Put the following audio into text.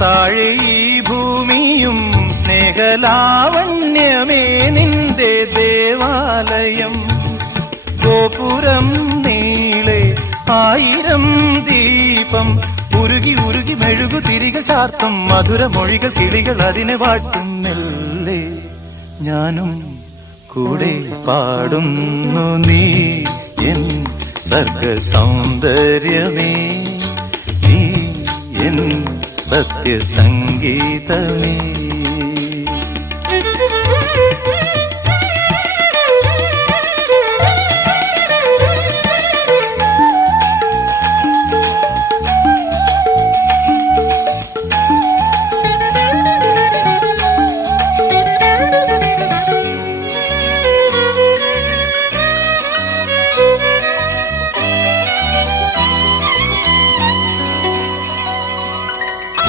താഴെ ഈ ഭൂമിയും സ്നേഹലാവണ്യമേ നിന്റെ ദേവാലയം. ഗോപുരം നീളെ 1000 ദീപം ഉരുകി ഉരുകി മെഴുകു തിരികൾ ചാർത്തും മധുരമൊഴികൾ കിളികൾ അതിനെ വാട്ടും. മെല്ലെ ഞാനും കൂടെ പാടുന്നു നീ എൻ സർഗ സൗന്ദര്യമേ, നീ എൻ സത്യസംഗീതമേ.